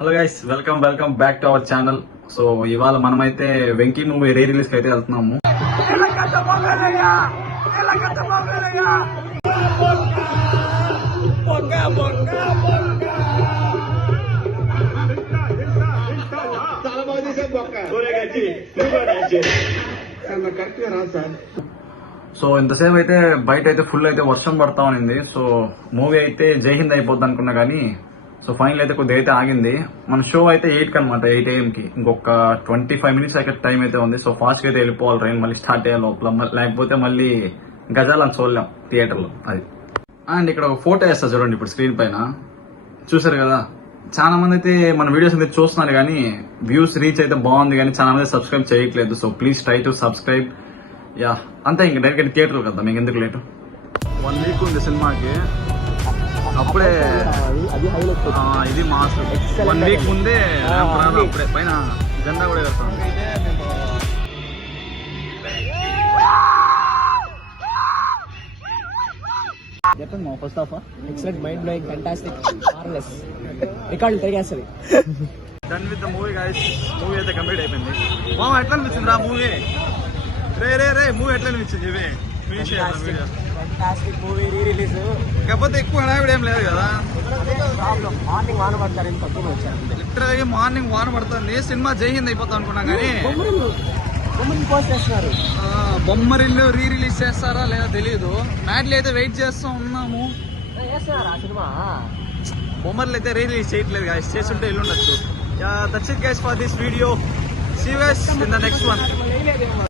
Hello guys, welcome back to our channel. So ఇవాళ మనమైతే Venky movie re release కి అయితే వెళ్తున్నాము. సో ఇంతసేపు అయితే బయట అయితే ఫుల్ అయితే వర్షం పడతా ఉన్నింది. సో మూవీ అయితే జై హింద్ అయిపోద్ది అనుకున్నా కానీ సో ఫైనల్ అయితే కొద్దిగా అయితే ఆగింది. మన షో అయితే 8 అనమాట, 8 AM కి. ఇంకొక 25 minutes అయితే టైం అయితే ఉంది. సో ఫాస్ట్ గా అయితే వెళ్ళిపోవాలి ట్రైన్, మళ్ళీ స్టార్ట్ అయ్యే లోపల, లేకపోతే మళ్ళీ గజాలను చూడలేం థియేటర్ లో. అది అండ్ ఇక్కడ ఒక ఫోటో వేస్తా చూడండి ఇప్పుడు స్క్రీన్ పైన, చూసారు కదా. చాలా మంది అయితే మన వీడియోస్ అయితే చూస్తున్నారు కానీ వ్యూస్ రీచ్ అయితే బాగుంది, కానీ చాలా మంది సబ్స్క్రైబ్ చేయట్లేదు. So please try to subscribe. Yeah అంతే, ఇంక డైరెక్ట్ థియేటర్ కదా, మీకు ఎందుకు లేటు. 1 week ఉంది సినిమాకి, అప్పుడే ఇది మాస్. 1 week ముందే అప్పుడే పైన జెండా కూడా వేస్తాం. చెప్పండి మా first of excellent, mind blowing, fantastic, marvellous, రికార్డులు తిరిగేస్తుంది. Done with the movie guys. Movie అయితే కంప్లీట్ అయిపోయింది. మా ఎట్లా అనిపించింది రా మూవీ? రే మూవీ ఎట్లా అనిపించింది? ఇవే ఫ్యాంటాస్టిక్ మూవీ, రీ రిలీజ్. కాకపోతే ఎక్కువ హడావిడి ఏం లేదు కదా. మార్నింగ్ వాన పడతారు, ఇంత తక్కువ వచ్చారు. లిటరల్గా మార్నింగ్ వాన పడుతుంది. సినిమా జై హింద్ అయిపోతాం అనుకున్నాం కానీ పోస్ట్ చేస్తున్నారు. బొమ్మరిల్లు రీ రిలీజ్ చేస్తారా లేదా తెలియదు. మ్యాడ్లీ అయితే వెయిట్ చేస్తూ ఉన్నాము. చేస్తున్నారా సినిమా? బొమ్మర్లు అయితే రీ రిలీజ్ చేయట్లేదు guys. చేస్తుంటే వెళ్ళుండొచ్చు. That's it guys for this video. See you guys in the next one.